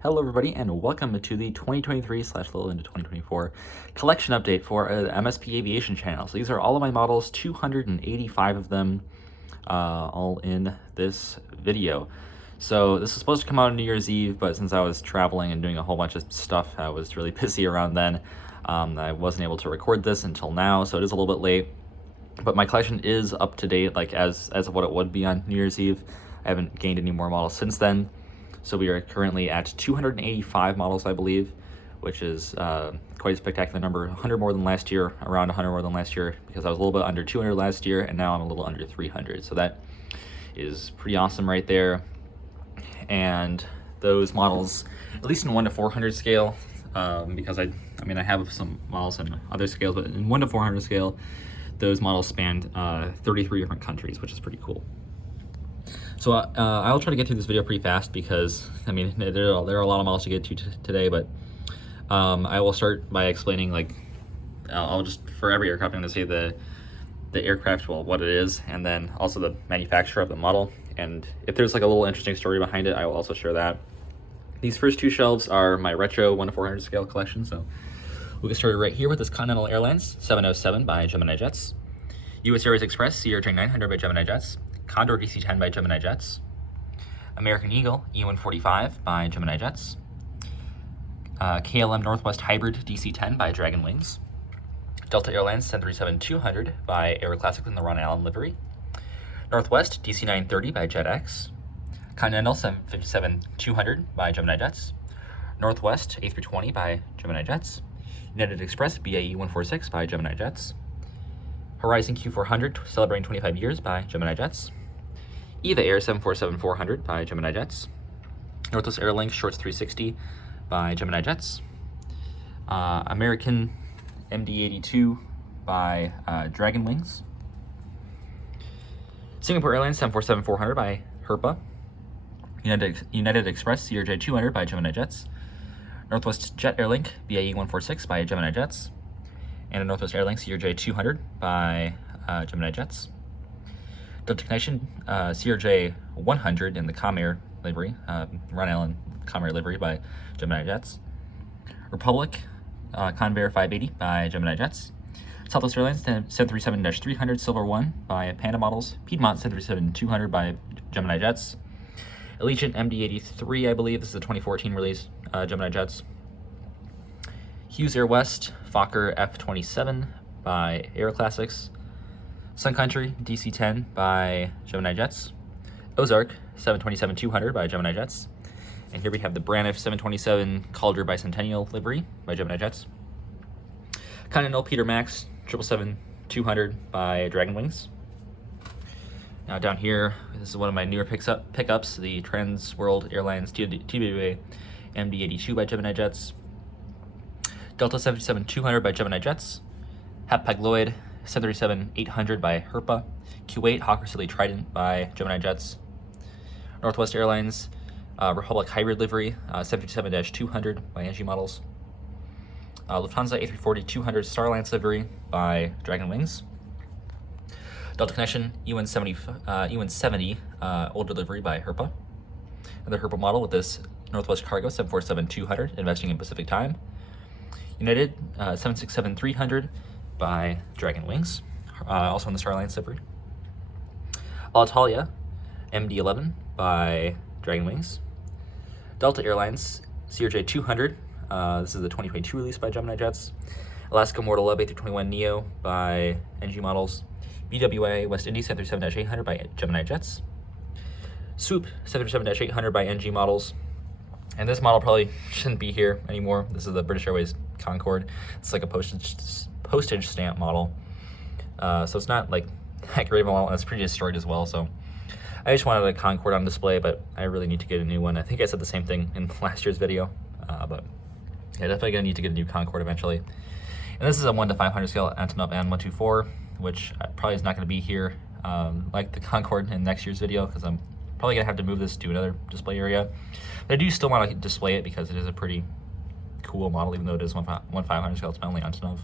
Hello everybody and welcome to the 2023 / little into 2024 collection update for the MSP Aviation channel. So these are all of my models, 285 of them, all in this video. So this was supposed to come out on New Year's Eve, but since I was traveling and doing a whole bunch of stuff, I was really busy around then. I wasn't able to record this until now, so it is a little bit late. But my collection is up to date, like as of what it would be on New Year's Eve. I haven't gained any more models since then. So we are currently at 285 models, I believe, which is quite a spectacular number. 100 more than last year, around 100 more than last year, because I was a little bit under 200 last year, and now I'm a little under 300. So that is pretty awesome right there. And those models, at least in 1 to 400 scale, because I mean I have some models in other scales, but in 1 to 400 scale, those models spanned 33 different countries, which is pretty cool. So I'll try to get through this video pretty fast because, I mean, there are a lot of models to get to today, but I will start by explaining, like, I'll just, for every aircraft, I'm going to say the aircraft, well, what it is, and then also the manufacturer of the model. And if there's like a little interesting story behind it, I will also share that. These first two shelves are my retro 1 to 400 scale collection, so we'll get started right here with this Continental Airlines 707 by Gemini Jets, US Airways Express CRJ 900 by Gemini Jets, Condor DC-10 by Gemini Jets, American Eagle E145 by Gemini Jets, KLM Northwest Hybrid DC-10 by Dragon Wings, Delta Airlines 737-200 by Aeroclassics in the Ron Allen livery, Northwest DC-930 by JetX, Continental 757-200 by Gemini Jets, Northwest A320 by Gemini Jets, United Express BAE 146 by Gemini Jets, Horizon Q400 celebrating 25 years by Gemini Jets, EVA Air 747-400 by Gemini Jets, Northwest Airlines Shorts 360 by Gemini Jets, American MD-82 by Dragon Wings, Singapore Airlines 747-400 by Herpa, United Express CRJ 200 by Gemini Jets, Northwest Jet Airlink BAE 146 by Gemini Jets, and a Northwest Airlines CRJ 200 by Gemini Jets. Delta Connection CRJ 100 in the Comair livery, Ron Allen Comair livery by Gemini Jets. Republic Convair 580 by Gemini Jets. Southwest Airlines 737-300 Silver One by Panda Models. Piedmont 737-200 by Gemini Jets. Allegiant MD-83, I believe this is a 2014 release, Gemini Jets. Hughes Air West Fokker F-27 by Aeroclassics, Sun Country DC-10 by Gemini Jets, Ozark 727-200 by Gemini Jets, and here we have the Braniff 727 Calder Bicentennial livery by Gemini Jets, Continental Peter Max 777-200 by Dragon Wings. Now down here, this is one of my newer pickups, the Trans World Airlines TWA MD-82 by Gemini Jets, Delta 777-200 by Gemini Jets, Hapag-Lloyd 737-800 by Herpa, Kuwait Hawker Siddeley Trident by Gemini Jets, Northwest Airlines Republic Hybrid livery 757-200 by NG Models, Lufthansa A340-200 Starlines livery by Dragon Wings, Delta Connection UN70 older livery by Herpa, another Herpa model with this Northwest Cargo 747-200 investing in Pacific Time, United 767-300 by Dragon Wings, also in the Starlines livery. Alitalia MD-11 by Dragon Wings. Delta Airlines CRJ 200, this is the 2022 release by Gemini Jets. Alaska Mortal Love A321neo by NG Models. BWA West Indies 737-800 by Gemini Jets. Swoop 737-800 by NG Models. And this model probably shouldn't be here anymore. This is the British Airways Concorde. It's like a postage stamp model. So it's not like that great of a model, and it's pretty destroyed as well. So I just wanted a Concorde on display, but I really need to get a new one. I think I said the same thing in last year's video, but yeah, definitely gonna need to get a new Concorde eventually. And this is a 1 to 500 scale Antonov An-124, which probably is not gonna be here like the Concorde in next year's video, because I'm probably gonna have to move this to another display area. But I do still want to display it because it is a pretty cool model, even though it is 1 500 scale. It's my only Antonov.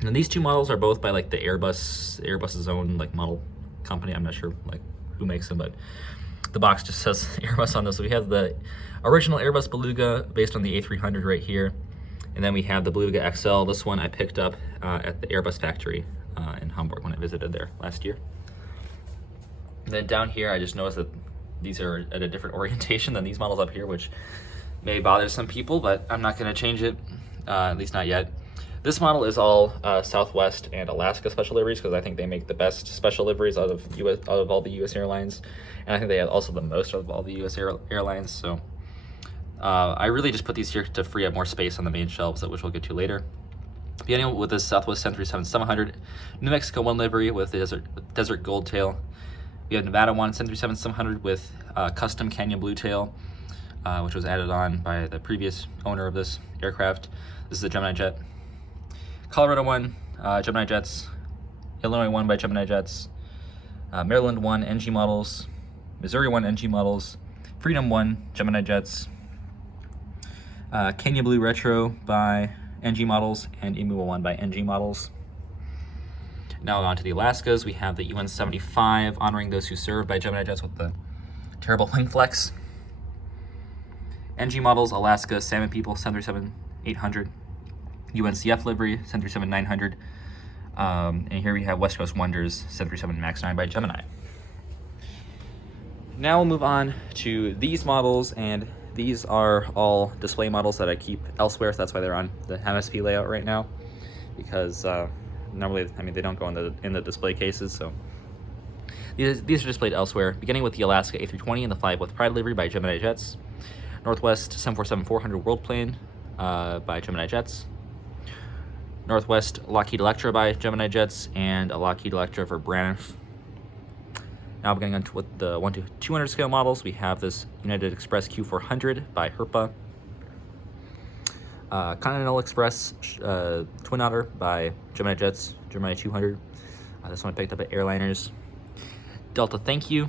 And these two models are both by like the Airbus's own like model company. I'm not sure like who makes them, but the box just says Airbus on this. So we have the original Airbus Beluga based on the A300 right here. And then we have the Beluga XL. This one I picked up at the Airbus factory in Hamburg when I visited there last year. And then down here, I just noticed that these are at a different orientation than these models up here, which may bother some people, but I'm not going to change it, at least not yet. This model is all Southwest and Alaska special liveries because I think they make the best special liveries out of all the U.S. airlines, and I think they have also the most of all the U.S. airlines. So I really just put these here to free up more space on the main shelves, which we'll get to later. Beginning with this Southwest 737-700 New Mexico 1 livery with the desert gold tail. We have Nevada 1 737-700 with custom canyon blue tail, which was added on by the previous owner of this aircraft. This is a Gemini jet. Colorado 1 Gemini jets. Illinois 1 by Gemini jets. Maryland 1 NG models. Missouri 1 NG models. Freedom 1 Gemini jets. Kenya Blue Retro by NG models, and Imuwa 1 by NG models. Now on to the Alaskas. We have the UN-75 honoring those who served by Gemini jets with the terrible wing flex. NG models, Alaska Salmon People 737-800. UNCF livery 737-900. And here we have West Coast Wonders 737 MAX 9 by Gemini. Now we'll move on to these models, and these are all display models that I keep elsewhere, so that's why they're on the MSP layout right now, because normally, I mean, they don't go in the display cases, so these are displayed elsewhere, beginning with the Alaska A320 and the Fly with Pride livery by Gemini Jets, Northwest 747-400 World Plane by Gemini Jets, Northwest Lockheed Electra by Gemini Jets, and a Lockheed Electra for Braniff. Now beginning on with the 1 to 200 scale models, we have this United Express Q400 by Herpa, Continental Express Twin Otter by Gemini Jets, Gemini 200. This one I picked up at Airliners. Delta Thank You.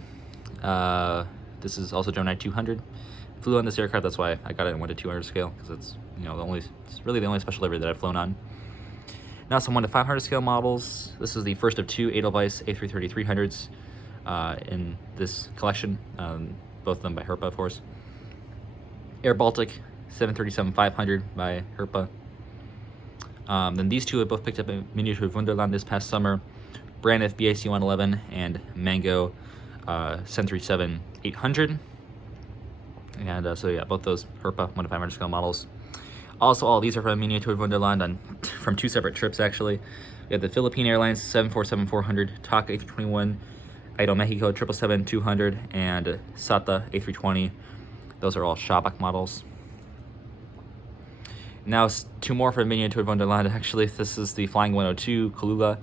This is also Gemini 200. Flew on this aircraft, that's why I got it in 1 to 200 scale, because it's it's really the only special livery that I've flown on. Now some 1 to 500 scale models. This is the first of 2 Edelweiss A330-300s in this collection, both of them by Herpa, of course. Air Baltic 737-500 by Herpa. Then these two I both picked up at Miniature Wunderland this past summer. Braniff BAC 111 and Mango 737-800. And so yeah, both those Herpa 1 to 500 scale models. Also, all these are from Miniature Wunderland from 2 separate trips actually. We have the Philippine Airlines 747-400, TAC A321, Aeromexico 777-200, and SATA A320. Those are all Shabak models. Now 2 more from Miniature Wunderland actually. This is the Flying 102 Kalula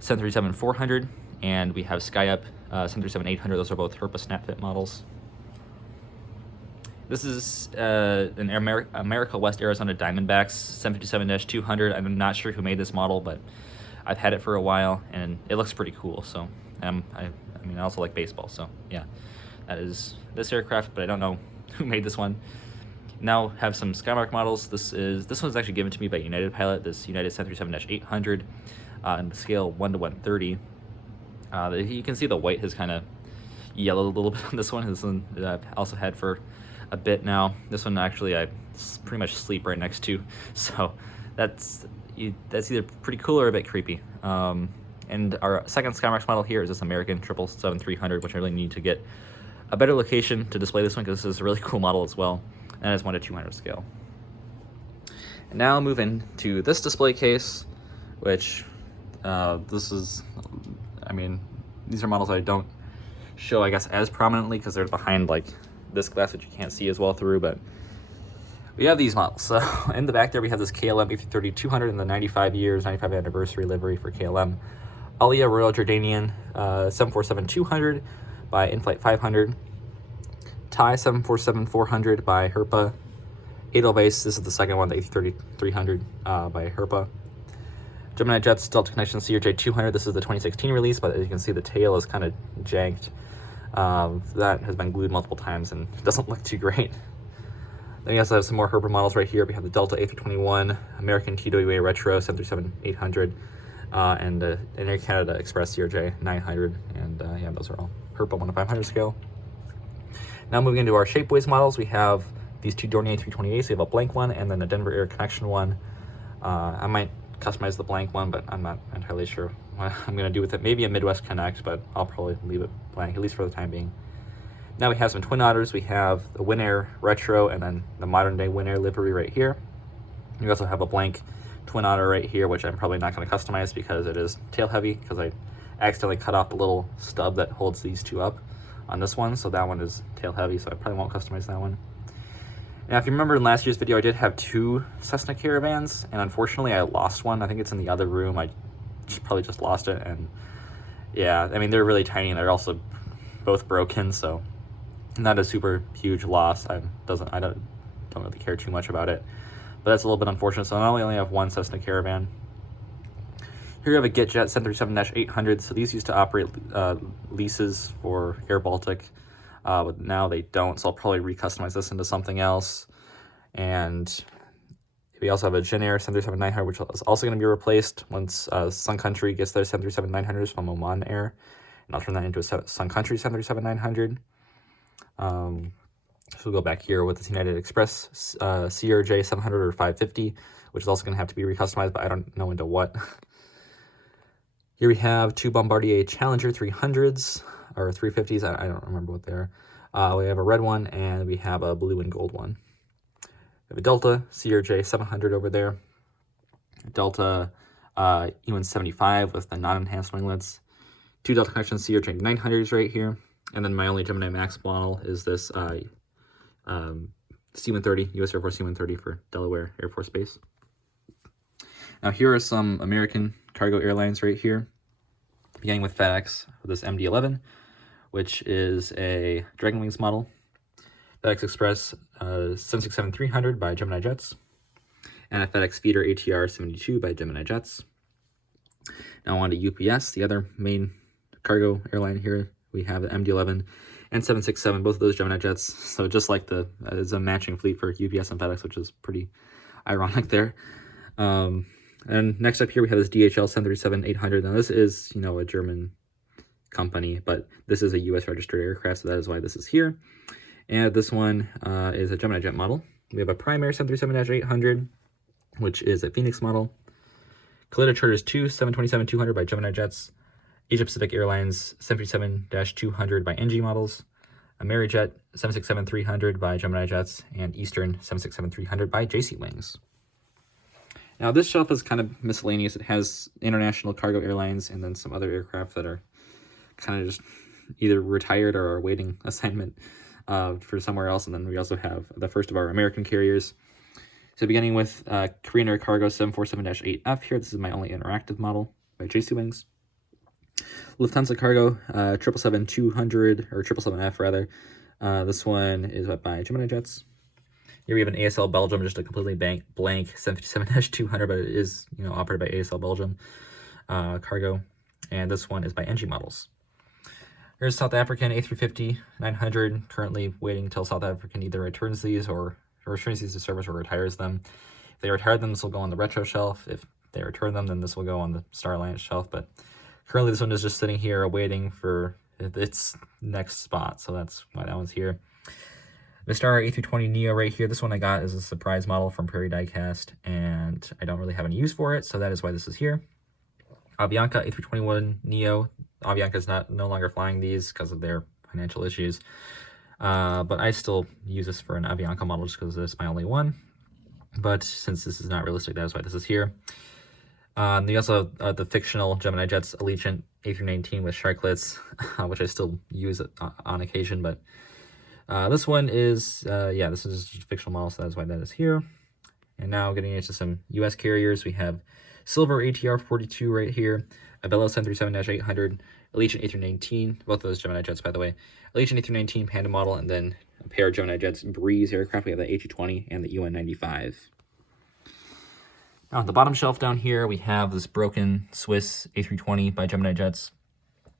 737-400, and we have SkyUp 737-800. Those are both Herpa Snapfit models. This is an America West Arizona Diamondbacks 757-200. I'm not sure who made this model, but I've had it for a while, and it looks pretty cool. So I mean, I also like baseball, so yeah, that is this aircraft, but I don't know who made this one. Now have some Skymark models. This one's actually given to me by United Pilot. This United 737-800 in the scale 1 to 130. You can see the white has kind of yellowed a little bit on this one. This one I've also had for a bit now. This one actually I pretty much sleep right next to, so that's either pretty cool or a bit creepy. And our second Skymark model here is this American 777-300, which I really need to get a better location to display this one because this is a really cool model as well, and it's 1 to 200 scale. And now move into this display case, which this is, I mean, these are models I don't show, I guess, as prominently because they're behind like this glass, which you can't see as well through, but we have these models. So in the back there, we have this KLM A330-200 in the 95 anniversary livery for KLM. Alia Royal Jordanian 747-200 by Inflight 500. Thai 747-400 by Herpa. Edelweiss, this is the second one, the A330-300 by Herpa. Gemini Jets Delta Connection CRJ-200. This is the 2016 release, but as you can see, the tail is kind of janked. That has been glued multiple times and doesn't look too great. Then we also have some more Herpa models right here. We have the Delta A321, American TWA Retro 737-800, and an Air Canada Express CRJ 900, and yeah, those are all Herpa 1 to 500 scale. Now moving into our Shapeways models, we have these two Dornier 320As. So we have a blank one and then a Denver Air Connection one. I might customize the blank one, but I'm not entirely sure what I'm going to do with it. Maybe a Midwest Connect, but I'll probably leave it blank, at least for the time being. Now we have some Twin Otters. We have the Winair Retro and then the modern day Winair livery right here. We also have a blank Twin Otter right here, which I'm probably not going to customize because it is tail heavy, because I accidentally cut off the little stub that holds these two up on this one, so that one is tail heavy, so I probably won't customize that one. Now, if you remember in last year's video, I did have two Cessna Caravans, and unfortunately I lost one. I think it's in the other room. I probably just lost it, and yeah, I mean, they're really tiny, and they're also both broken, so not a super huge loss. I don't really care too much about it, but that's a little bit unfortunate. So I only have one Cessna Caravan. Here you have a GetJet 737-800. So these used to operate leases for Air Baltic, but now they don't. So I'll probably recustomize this into something else. And we also have a Jin Air 737-900, which is also going to be replaced once Sun Country gets their 737-900s from Oman Air, and I'll turn that into a Sun Country 737-900. So we'll go back here with this United Express CRJ 700 or 550, which is also going to have to be recustomized, but I don't know into what. Here we have two Bombardier Challenger 300s, or 350s, I don't remember what they are. We have a red one, and we have a blue and gold one. We have a Delta CRJ 700 over there. Delta E175 with the non-enhanced winglets. Two Delta Connection CRJ 900s right here. And then my only Gemini Max model is this C-130, U.S. Air Force C-130 for Delaware Air Force Base. Now here are some American cargo airlines right here, beginning with FedEx with this MD-11, which is a Dragonwings model. FedEx Express 767-300 by Gemini Jets, and a FedEx Feeder ATR 72 by Gemini Jets. Now on to UPS, the other main cargo airline here. We have the MD-11 and 767, both of those Gemini Jets. So just like it's a matching fleet for UPS and FedEx, which is pretty ironic there. And next up here, we have this DHL 737-800. Now this is, a German company, but this is a U.S. registered aircraft, so that is why this is here. And this one is a Gemini Jet model. We have a Prime Air 737-800, which is a Phoenix model. Kalitta Charters 2 727-200 by Gemini Jets. Asia Pacific Airlines 737-200 by NG models, Amerijet 767-300 by Gemini Jets, and Eastern 767-300 by JC Wings. Now this shelf is kind of miscellaneous. It has international cargo airlines and then some other aircraft that are kind of just either retired or are awaiting assignment for somewhere else. And then we also have the first of our American carriers. So beginning with Korean Air Cargo 747-8F here. This is my only interactive model by JC Wings. Lufthansa Cargo 777-200, or 777F rather. This one is by Gemini Jets. Here we have an ASL Belgium, just a completely blank 757-200, but it is operated by ASL Belgium Cargo. And this one is by NG Models. Here's South African A350-900, currently waiting until South African either returns these or returns these to service or retires them. If they retire them, this will go on the retro shelf. If they return them, then this will go on the Star Alliance shelf. But currently, this one is just sitting here waiting for its next spot, so that's why that one's here. Vistara A320neo right here. This one I got as a surprise model from Prairie Diecast, and I don't really have any use for it, so that is why this is here. Avianca A321neo. Avianca is no longer flying these because of their financial issues, but I still use this for an Avianca model just because this is my only one. But since this is not realistic, that is why this is here. You also have the fictional Gemini Jets Allegiant A319 with Sharklets, which I still use on occasion, but this one is, this is just a fictional model, so that's why that is here. And now getting into some U.S. carriers, we have Silver ATR 42 right here, a Bell 737-800, Allegiant A319, both of those Gemini Jets, by the way, Allegiant A319 Panda model, and then a pair of Gemini Jets Breeze aircraft. We have the A220 and the UN-95. Now, on the bottom shelf down here, we have this broken Swiss A320 by Gemini Jets.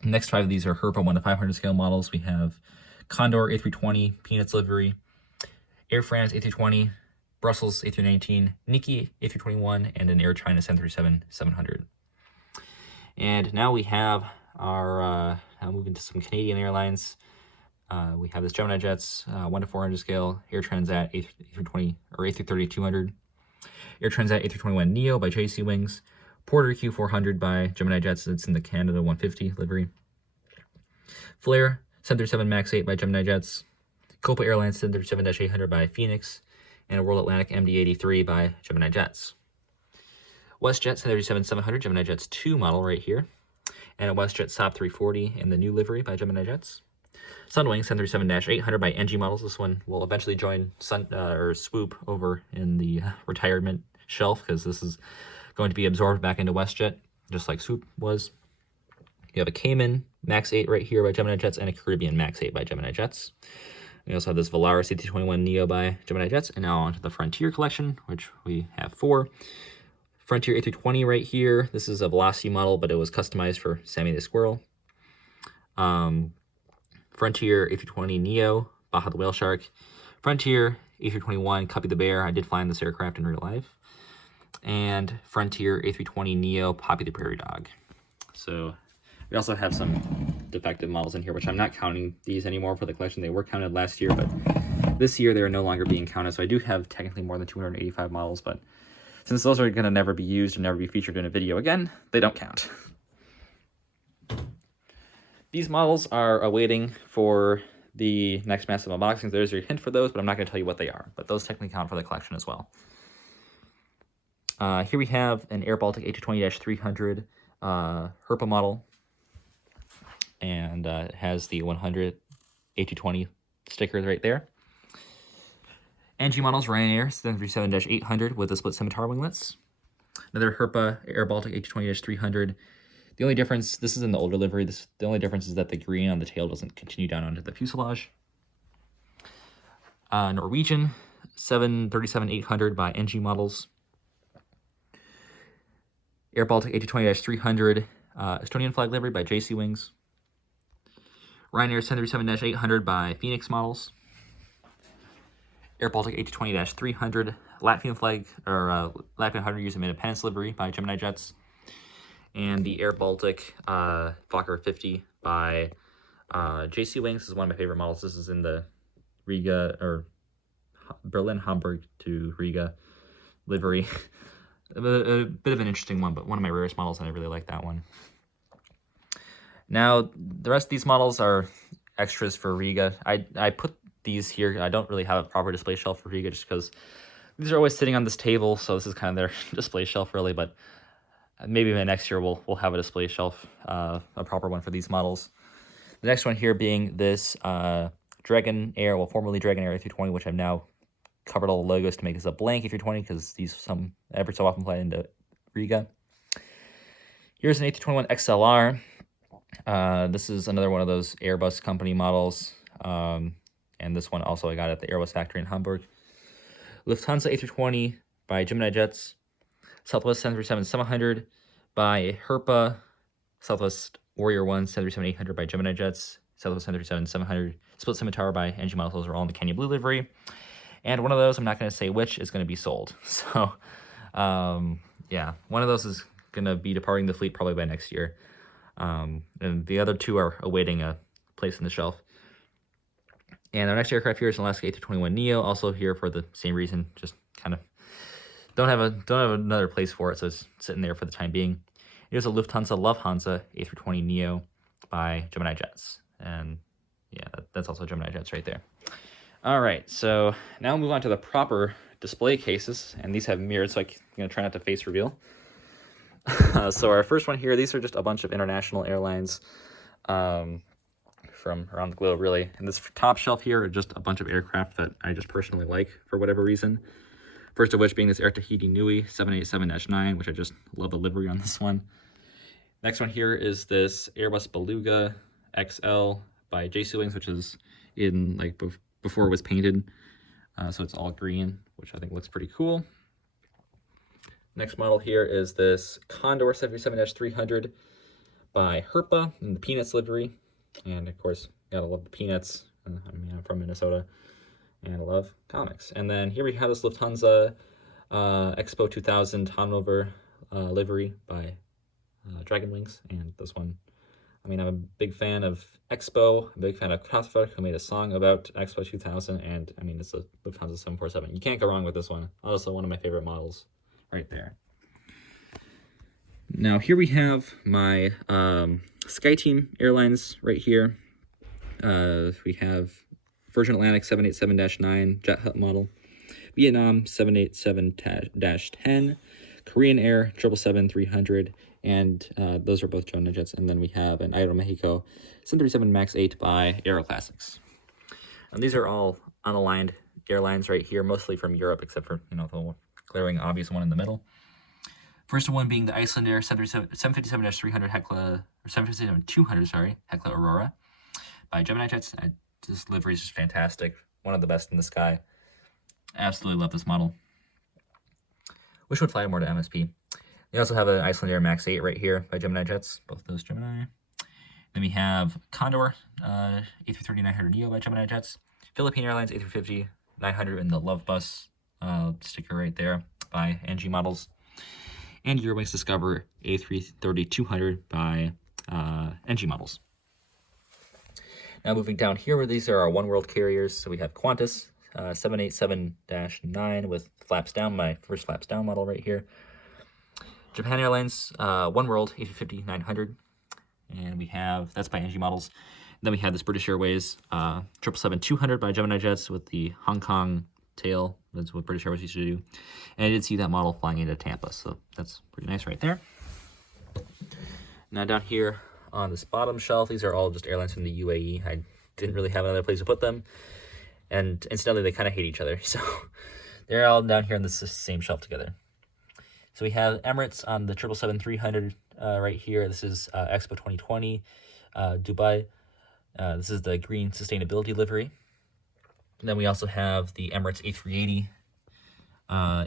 The next 5 of these are Herpa 1-500 scale models. We have Condor A320, Peanuts livery, Air France A320, Brussels A319, Niki A321, and an Air China 737-700. And now we have our, I'll move into some Canadian airlines. We have this Gemini Jets 1 to 400 scale, Air Transat A320 or A330 200, Air Transat A321 Neo by JC Wings, Porter Q400 by Gemini Jets. It's in the Canada 150 livery. Flair 737 MAX 8 by Gemini Jets, Copa Airlines 737-800 by Phoenix, and a World Atlantic MD-83 by Gemini Jets. WestJet 737-700 Gemini Jets 2 model right here, and a WestJet Saab 340 in the new livery by Gemini Jets. Sunwing 737-800 by NG models. This one will eventually join Swoop over in the retirement shelf because this is going to be absorbed back into WestJet, just like Swoop was. You have a Cayman MAX 8 right here by Gemini Jets and a Caribbean MAX 8 by Gemini Jets. We also have this Volaris A321 Neo by Gemini Jets, and now onto the Frontier collection, which we have 4. Frontier A320 right here. This is a Velocity model, but it was customized for Sammy the Squirrel. Frontier A320 Neo, Baja the Whale Shark. Frontier A321 Cuppy the Bear. I did fly in this aircraft in real life. And Frontier A320 Neo, Poppy the Prairie Dog. So we also have some defective models in here, which I'm not counting these anymore for the collection. They were counted last year, but this year they are no longer being counted. So I do have technically more than 285 models, but since those are going to never be used and never be featured in a video again, they don't count. These models are awaiting for the next massive unboxing. There's your hint for those, but I'm not going to tell you what they are. But those technically count for the collection as well. Here we have an Air Baltic A220-300 Herpa model. And it has the 100 A220 sticker right there. NG models, Ryanair 737-800 with the split scimitar winglets. Another Herpa Air Baltic A220-300. The only difference, this is in the older livery, the only difference is that the green on the tail doesn't continue down onto the fuselage. Norwegian 737-800 by NG models. Air Baltic A220-300 Estonian flag livery by JC Wings. Ryanair 737-800 by Phoenix models. Air Baltic A220-300 Latvian flag or Latvian 100 years of independence livery by Gemini Jets. And the Air Baltic Fokker 50 by JC Wings. This is one of my favorite models. This is in the Riga or Berlin, Hamburg to Riga livery. a bit of an interesting one, but one of my rarest models, and I really like that one. Now, the rest of these models are extras for Riga. I put these here. I don't really have a proper display shelf for Riga just because these are always sitting on this table, so this is kind of their display shelf, really, but maybe next year we'll have a display shelf, a proper one for these models. The next one here being this Dragonair, well, formerly Dragonair A320, which I've now covered all the logos to make this a blank A320 because these every so often fly into Riga. Here's an A321 XLR. This is another one of those Airbus company models, and this one also I got at the Airbus factory in Hamburg. Lufthansa A320 by Gemini Jets. Southwest 737-700 by Herpa. Southwest Warrior 1 737-800 by Gemini Jets. Southwest 737-700 split scimitar by NG models. Those are all in the Kenya Blue livery. And one of those, I'm not going to say which, is going to be sold. So, yeah, one of those is going to be departing the fleet probably by next year. And the other two are awaiting a place in the shelf. And our next aircraft here is an Alaska A321 Neo, also here for the same reason, just kind of don't have another place for it, so it's sitting there for the time being. Here's a Lufthansa A320 Neo by Gemini Jets, and yeah, that's also Gemini Jets right there. All right, so now we'll move on to the proper display cases, and these have mirrors, so I'm going to try not to face reveal. So our first one here, these are just a bunch of international airlines from around the globe, really. And this top shelf here are just a bunch of aircraft that I just personally like for whatever reason. First of which being this Air Tahiti Nui 787-9, which I just love the livery on this one. Next one here is this Airbus Beluga XL by JC Wings, which is in like before it was painted. So it's all green, which I think looks pretty cool. Next model here is this Condor 737-300 by Herpa in the Peanuts livery. And of course, gotta love the Peanuts. I mean, I'm from Minnesota and I love comics. And then here we have this Lufthansa Expo 2000 Hannover livery by Dragon Wings. And this one I mean, I'm a big fan of Expo, a big fan of Kraftwerk, who made a song about Expo 2000, and I mean, it's a Lufthansa 747. You can't go wrong with this one. Also, one of my favorite models right there. Now, here we have my SkyTeam Airlines right here. We have Virgin Atlantic 787-9 Jet Hut model, Vietnam 787-10, Korean Air 777-300, and those are both Gemini jets. And then we have an Aeromexico 737 MAX 8 by Aeroclassics. And these are all unaligned airlines right here, mostly from Europe, except for, you know, the glaring obvious one in the middle. First one being the Icelandair 757-300 Hekla, or 757-200, sorry, Hekla Aurora by Gemini Jets. This livery is just fantastic. One of the best in the sky. Absolutely love this model. Wish would fly more to MSP. We also have an Icelandair MAX 8 right here by Gemini Jets. Both those Gemini. Then we have Condor A330-900neo by Gemini Jets. Philippine Airlines A350-900 in the Love Bus sticker right there by NG Models. And Eurowings Discover A330-200 by NG Models. Now moving down here, where these are our One World carriers. So we have Qantas 787-9 with flaps down, my first flaps down model right here. Japan Airlines One World A350-900, and we have, that's by NG Models. Then we have this British Airways 777-200 by Gemini Jets with the Hong Kong tail. That's what British Airways used to do. And I did see that model flying into Tampa, so that's pretty nice right there. Now down here on this bottom shelf, these are all just airlines from the UAE. I didn't really have another place to put them. And incidentally, they kind of hate each other. So they're all down here on this same shelf together. So we have Emirates on the 777-300 right here. This is Expo 2020, Dubai. This is the green sustainability livery. And then we also have the Emirates A380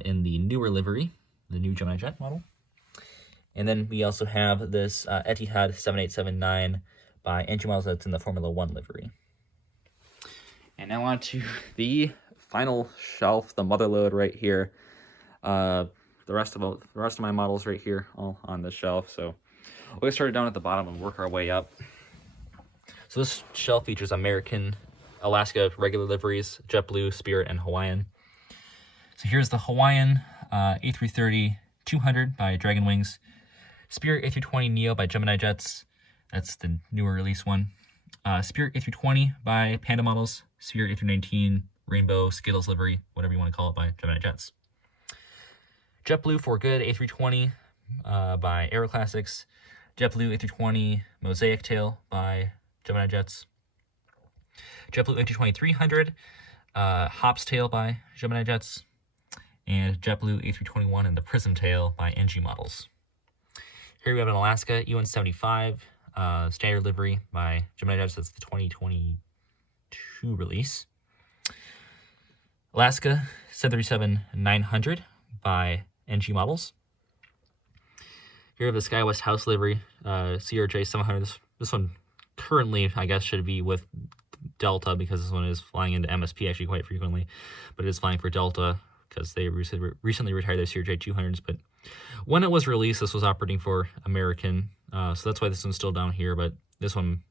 in the newer livery, the new Gemini Jet model. And then we also have this Etihad 787-9 by NG Models that's in the Formula One livery. And now on to the final shelf, the mother load right here. The rest of my models right here, all on the shelf. So we'll get started down at the bottom and work our way up. So this shelf features American, Alaska regular liveries, JetBlue, Spirit, and Hawaiian. So here's the Hawaiian A330-200 by Dragon Wings, Spirit A320neo by Gemini Jets. That's the newer release one. Spirit A320 by Panda Models, Spirit A319 Rainbow Skittles livery, whatever you want to call it, by Gemini Jets. JetBlue for Good A320 by Aeroclassics, JetBlue A320 Mosaic Tail by Gemini Jets, JetBlue A320-300 Hops Tail by Gemini Jets, and JetBlue A321 and the Prism Tail by NG Models. Here we have an Alaska E175 standard livery by Gemini Jets. That's the 2022 release. Alaska 737-900 by NG Models. Here we have the SkyWest House livery, CRJ 700. This one currently, I guess, should be with Delta because this one is flying into MSP actually quite frequently, but it is flying for Delta because they recently retired their CRJ 200s. But when it was released, this was operating for American, so that's why this one's still down here. But this one,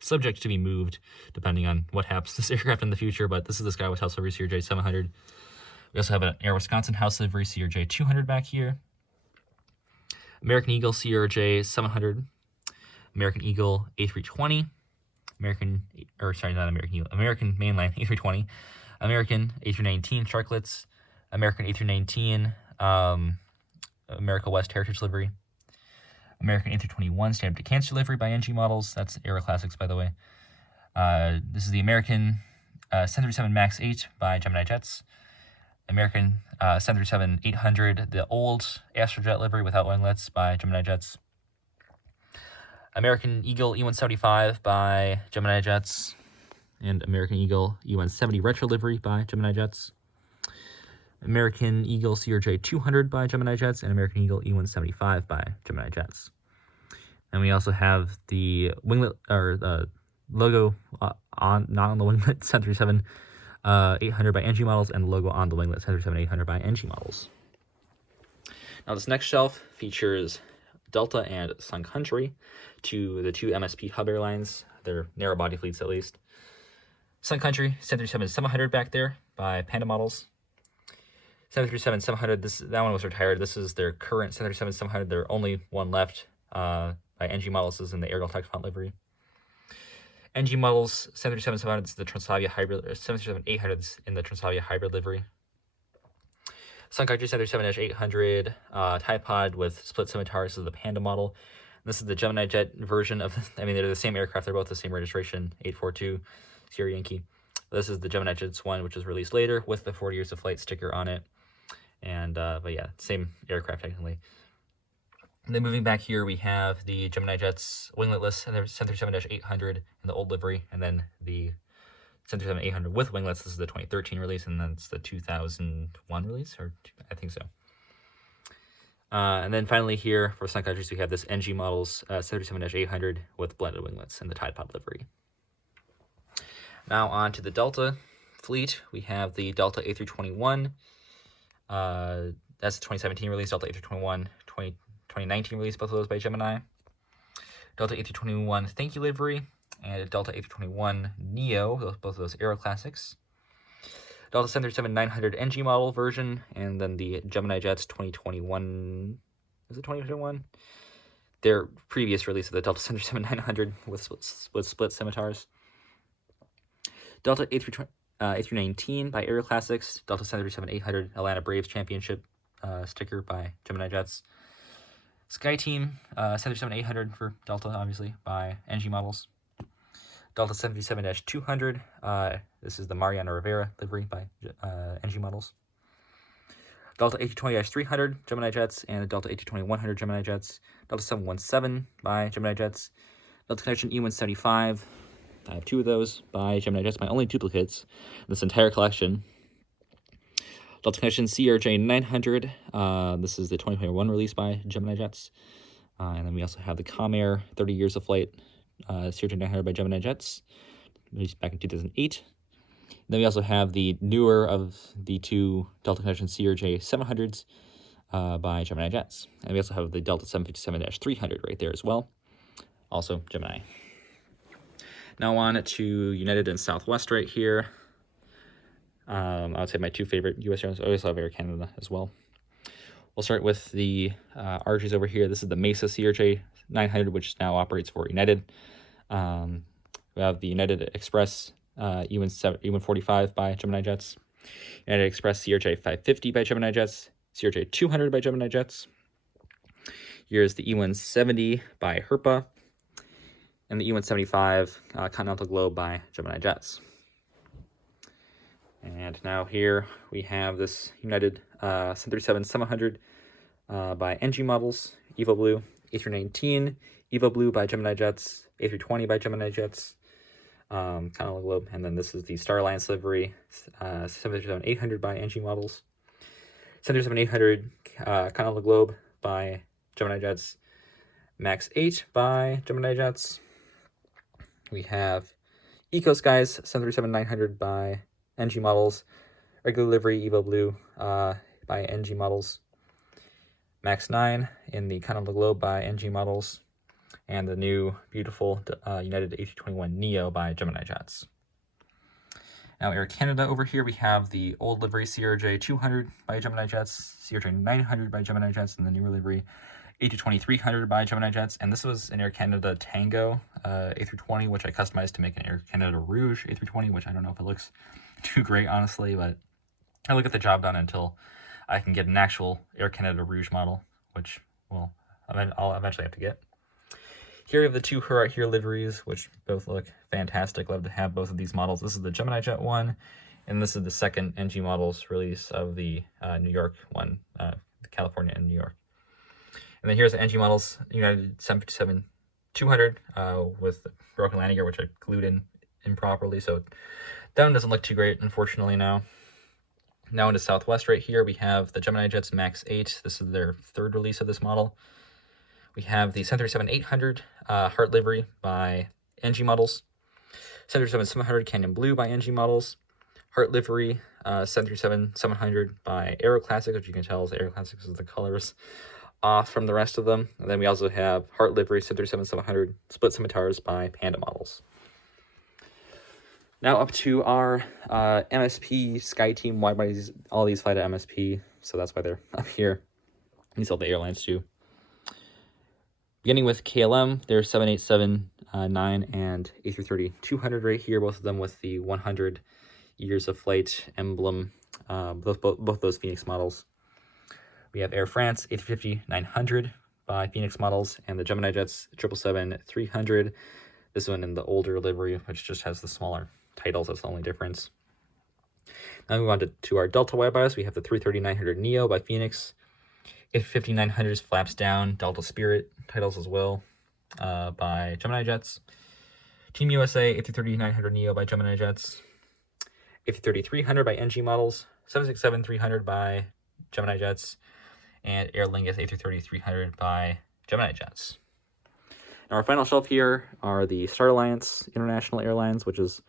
subject to be moved depending on what happens to this aircraft in the future. But this is the SkyWest House livery CRJ 700. We also have an Air Wisconsin House livery CRJ 200 back here. American Eagle CRJ 700. American Eagle A320. American Mainline A320. American A319 Sharklets. American A319 America West Heritage livery. American A321 Stand Up to Cancer livery by NG Models. That's Aeroclassics, by the way. This is the American 737 MAX 8 by Gemini Jets. American 737-800, the old Astrojet livery without winglets by Gemini Jets. American Eagle E175 by Gemini Jets. And American Eagle E170 retro livery by Gemini Jets. American Eagle CRJ 200 by Gemini Jets, and American Eagle E175 by Gemini Jets. And we also have the winglet, or the logo not on the winglet 737 800 by NG Models, and the logo on the winglet 737 800 by NG Models. Now this next shelf features Delta and Sun Country, the two MSP hub airlines, their narrow body fleets at least. Sun Country 737-700 back there by Panda Models. 737-700, that one was retired. This is their current 737-700. Their only one left by NG Models is in the Aerial Tech Font livery. NG Models 737-700 is the Transavia hybrid, 737-800 is in the Transavia hybrid livery. Sun Country 737-800 Tide Pod with split scimitars is the Panda model. This is the Gemini Jet version of, I mean, they're the same aircraft. They're both the same registration, 842 Sierra Yankee. This is the Gemini Jets one, which was released later with the 40 years of flight sticker on it. And, but yeah, same aircraft technically. And then moving back here, we have the Gemini Jets wingletless, and there's 737-800 in the old livery, and then the 737-800 with winglets. This is the 2013 release, and then it's the 2001 release, or I think so. And then finally here for Sun Countries, we have this NG Models 737-800 with blended winglets and the Tide Pod livery. Now on to the Delta fleet. We have the Delta A321. That's the 2017 release, Delta A321, 2019 release, both of those by Gemini. Delta A321 Thank You livery, and a Delta A321 Neo, both of those Aero Classics. Delta 737-900 NG model version, and then the Gemini Jets 2021, is it 2021? Their previous release of the Delta 737-900 with split scimitars. Delta A319 by Aero Classics, Delta 737-800 Atlanta Braves Championship sticker by Gemini Jets. SkyTeam 737-800 for Delta, obviously, by NG Models. Delta 737-200, this is the Mariano Rivera livery by NG Models. Delta A220-300 Gemini Jets, and the Delta A220-100 Gemini Jets. Delta 717 by Gemini Jets. Delta Connection E175, I have two of those by Gemini Jets, my only duplicates in this entire collection. Delta Connection CRJ900, this is the 2021 release by Gemini Jets. And then we also have the Comair 30 Years of Flight CRJ900 by Gemini Jets, released back in 2008. Then we also have the newer of the two Delta Connection CRJ700s by Gemini Jets. And we also have the Delta 757-300 right there as well, also Gemini. Now on to United and Southwest right here. I would say my two favorite U.S. airlines. I always love Air Canada as well. We'll start with the RGs over here. This is the Mesa CRJ900, which now operates for United. We have the United Express E145 by Gemini Jets. United Express CRJ550 by Gemini Jets. CRJ200 by Gemini Jets. Here's the E170 by Herpa. And the E175 Continental Globe by Gemini Jets. And now here we have this United 737-700 by NG Models, Evo Blue, A319, Evo Blue by Gemini Jets, A320 by Gemini Jets, Continental Globe, and then this is the Star Alliance livery, 737-800 by NG Models, 737-800 Continental Globe by Gemini Jets, Max 8 by Gemini Jets. We have Eco Skies 737-900 by NG Models, regular livery Evo Blue by NG Models, Max 9 in the Continental Globe by NG Models, and the new beautiful United A321 Neo by Gemini Jets. Now Air Canada over here, we have the old livery CRJ200 by Gemini Jets, CRJ900 by Gemini Jets, and the newer livery A220-300 by Gemini Jets. And this was an Air Canada Tango A320, which I customized to make an Air Canada Rouge A320, which I don't know if it looks too great, honestly, but I'll get the job done until I can get an actual Air Canada Rouge model, which, well, I'll eventually have to get. Here we have the two right here liveries, which both look fantastic. Love to have both of these models. This is the Gemini Jet one, and this is the second NG Models release of the New York one, California and New York. And then here's the NG Models United 757-200 with the broken landing gear, which I glued in improperly, so that one doesn't look too great, unfortunately, now. Now into Southwest right here, we have the Gemini Jets Max 8. This is their third release of this model. We have the 737-800 Heart livery by NG Models. 737-700 Canyon Blue by NG Models. Heart livery 737-700 by Aero Classic, which you can tell is Aero Classics is the colors off from the rest of them. And then we also have Heart Livery, Sim 37-700 split scimitars by Panda Models. Now up to our MSP SkyTeam wide bodies. All these fly to MSP, so that's why they're up here. These all the airlines too. Beginning with KLM, there's 787-9 and A330-200 right here, both of them with the 100 years of flight emblem, both those Phoenix models. We have Air France A350-900 by Phoenix models, and the Gemini Jets 777-300. This one in the older livery, which just has the smaller titles. That's the only difference. Now we move on to our Delta wide bodies. We have the 330-900 Neo by Phoenix. A350-900's flaps down, Delta Spirit titles as well by Gemini Jets. Team USA A330-900 Neo by Gemini Jets. A330-300 by NG models. 767-300 by Gemini Jets. And Aer Lingus A330-300 by Gemini Jets. Now our final shelf here are the Star Alliance International Airlines, which is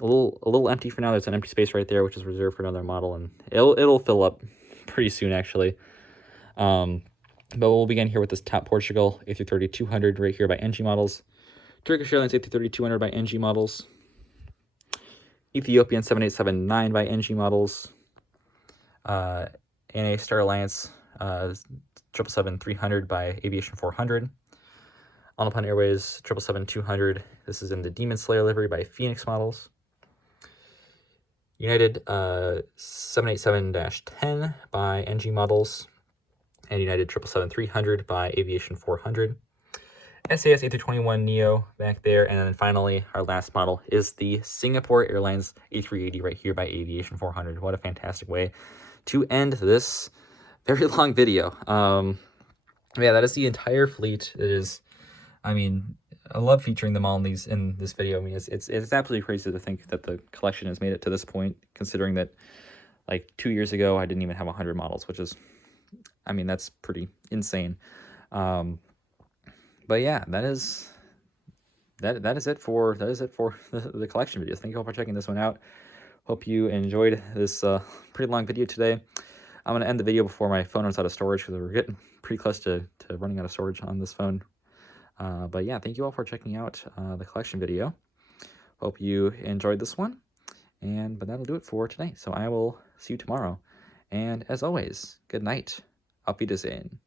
a little empty for now. There's an empty space right there, which is reserved for another model, and it'll fill up pretty soon actually. But we'll begin here with this Top Portugal A330-200 right here by NG models. Turkish Airlines A330-200 by NG models. Ethiopian 787-9 by NG models. NA Star Alliance 777-300 by Aviation 400. On Upon Airways 777-200. This is in the Demon Slayer livery by Phoenix models. United 787-10 by NG models. And United 777-300 by Aviation 400. SAS A321 Neo back there. And then finally, our last model is the Singapore Airlines A380 right here by Aviation 400. What a fantastic way to end this very long video. Yeah, that is the entire fleet. It is, I mean, I love featuring them all in this video. I mean, it's absolutely crazy to think that the collection has made it to this point, considering that like 2 years ago I didn't even have 100 models, which is, I mean, that's pretty insane. But yeah, that is it for the collection videos. Thank you all for checking this one out. Hope you enjoyed this pretty long video today. I'm going to end the video before my phone runs out of storage, because we're getting pretty close to running out of storage on this phone. But yeah, thank you all for checking out the collection video. Hope you enjoyed this one. But that'll do it for today. So I will see you tomorrow. And as always, good night. Auf Wiedersehen.